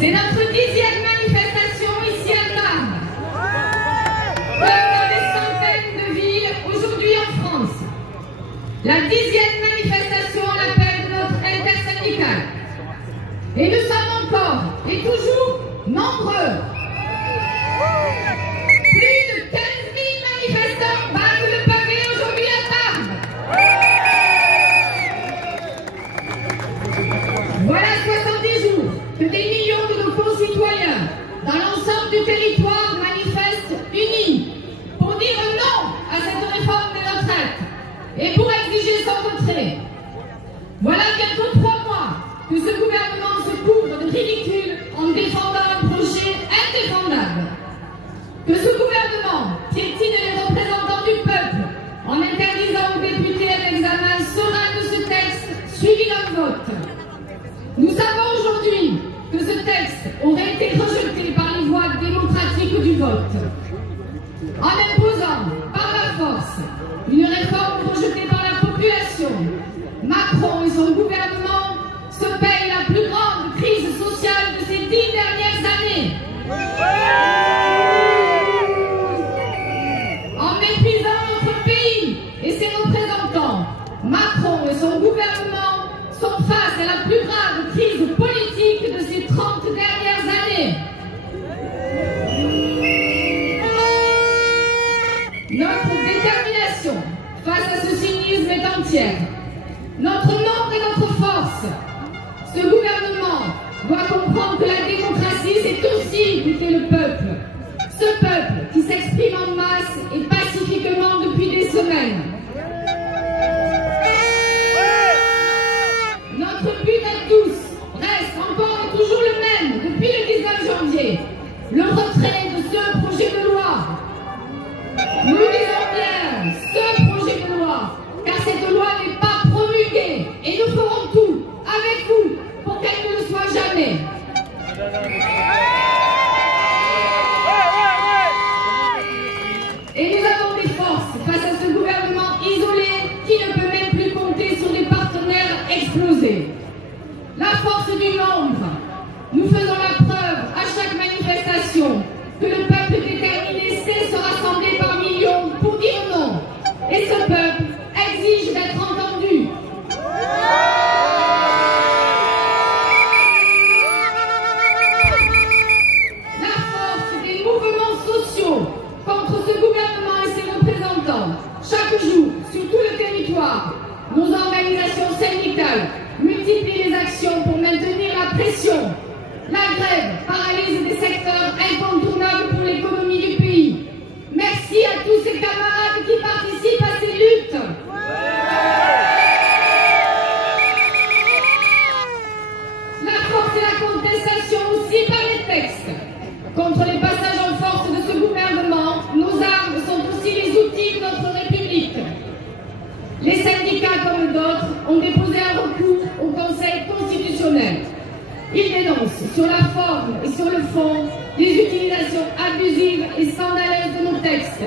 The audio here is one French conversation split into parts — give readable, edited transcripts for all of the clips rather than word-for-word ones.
C'est notre 10e manifestation ici à Tarbes. Comme dans des centaines de villes aujourd'hui en France. La 10e manifestation à l'appel de notre intersyndicale. Et nous sommes encore et toujours nombreux. Plus de 15 000 manifestants battent le pavé aujourd'hui à Tarbes. Voilà 70 jours que des millions de nos concitoyens dans l'ensemble du territoire manifestent unis pour dire non à cette réforme des retraites et pour exiger son retrait. Voilà bientôt 3 mois que ce gouvernement se couvre de ridicule en défendant un projet indéfendable. Que ce gouvernement piétine les représentants du peuple en interdisant aux députés un examen serein de ce texte suivi d'un vote. Nous savons aujourd'hui que ce texte aurait été rejeté par les voies démocratiques du vote. En imposant par la force une réforme rejetée par la population, Macron et son gouvernement se payent la plus grande crise sociale de ces 10 dernières années. En méprisant notre pays et ses représentants, Macron et son gouvernement sont face à la plus grave crise politique de ces 30 dernières années. Notre détermination face à ce cynisme est entière. Notre nombre et notre force. Ce gouvernement doit comprendre que la démocratie, c'est aussi écouter le peuple. Ce peuple qui s'exprime en masse et pacifiquement depuis des semaines. Notre but à tous reste encore et toujours le même depuis le 19 janvier. Le retrait de ce projet de loi. Nous disons bien ce projet de loi, car cette loi n'est pas promulguée et nous ferons tout avec vous pour qu'elle ne le soit jamais. Et nous avons des forces face à ce gouvernement isolé qui ne peut même plus compter sur des partenaires explosés. La force du nombre. Nous faisons la preuve à chaque manifestation que le peuple déterminé sait se rassembler par millions pour dire non. Et ce peuple exige d'être entendu. La force des mouvements sociaux contre ce gouvernement et ses représentants. Chaque jour, sur tout le territoire, nos organisations syndicales multiplient les actions pour maintenir la pression. La grève paralyse des secteurs incontournables pour l'économie du pays. Merci à tous ces camarades qui participent à ces luttes. La force et la contestation aussi par les textes. Contre les passages en force de ce gouvernement, nos armes sont aussi les outils de notre République. Les syndicats, comme d'autres, ont déposé un recours au Conseil constitutionnel. Ils dénoncent sur la forme et sur le fond les utilisations abusives et scandaleuses de nos textes.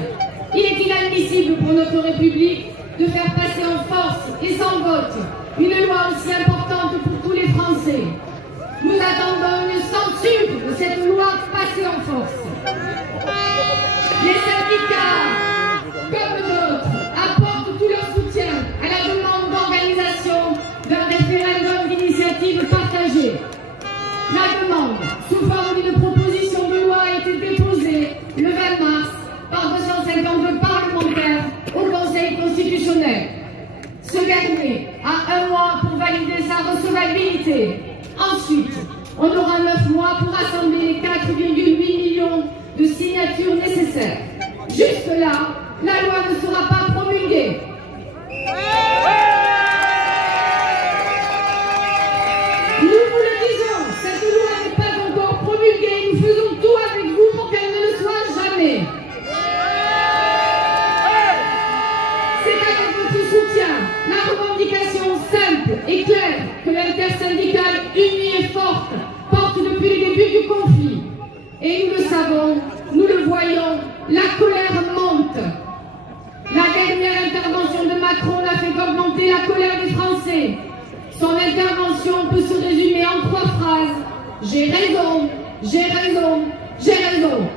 Il est inadmissible pour notre République de faire passer en force et sans vote une loi aussi importante pour tous les Français. Nous attendons une censure de cette loi passée en force. Les syndicats, comme d'autres, apportent tout leur soutien à la demande d'organisation d'un référendum d'initiative partagée. La demande, sous forme d'une proposition de loi, a été déposée le 20 mars par 252 parlementaires au Conseil constitutionnel. Ce dernier a 1 mois pour valider sa recevabilité. Ensuite, on aura 9 mois pour rassembler les 4,8 millions de signatures nécessaires. Jusque-là, la loi ne sera pas promulguée. Nous vous le disons, cette loi n'est pas encore promulguée. Nous faisons tout avec vous pour qu'elle ne le soit jamais. C'est avec votre soutien, la revendication simple et claire que l'intersyndicale unie et forte porte depuis le début du conflit. Et nous le savons, nous le voyons, la colère monte. La j'ai raison, j'ai raison, j'ai raison.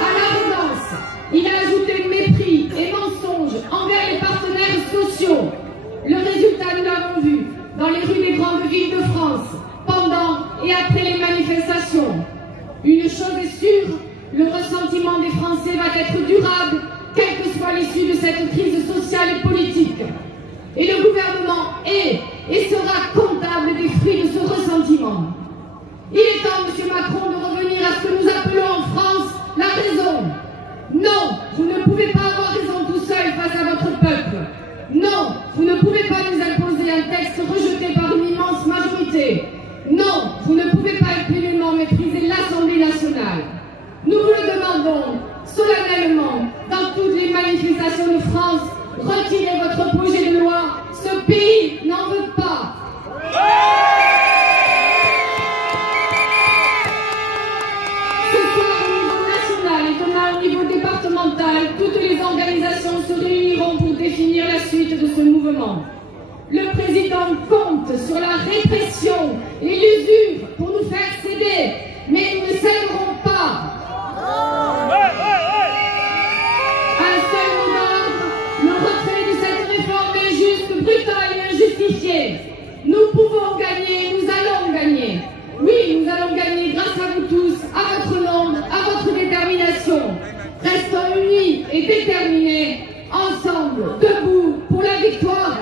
À l'arrogance, il a ajouté mépris et mensonges envers les partenaires sociaux. Le résultat, nous l'avons vu dans les rues des grandes villes de France, pendant et après les manifestations. Une chose est sûre, le ressentiment des Français va être durable, quelle que soit l'issue de cette crise sociale et politique. Et le gouvernement est et sera comptable des fruits de ce ressentiment. Il est temps, M. Macron, de revenir à ce que nous appelons en France la raison. Non, vous ne pouvez pas avoir raison tout seul face à votre peuple. Non, vous ne pouvez pas nous imposer un texte rejeté par une immense majorité. Non, vous ne pouvez pas impunément mépriser l'Assemblée nationale. Nous vous le demandons solennellement dans toutes les manifestations de France. Retirez votre projet de loi. Ce pays n'en veut pas. Ce soir, au niveau national et demain au niveau départemental, toutes les organisations se réuniront pour définir la suite de ce mouvement. Le président compte sur la répression et l'usure pour nous faire céder, mais nous ne céderons pas. Un seul mot d'ordre, le retrait de cette réforme injuste, brutale et injustifiée. Nous pouvons gagner, nous allons gagner. Oui, nous allons gagner grâce à vous tous, à votre nombre, à votre détermination. Restons unis et déterminés, ensemble, debout pour la victoire.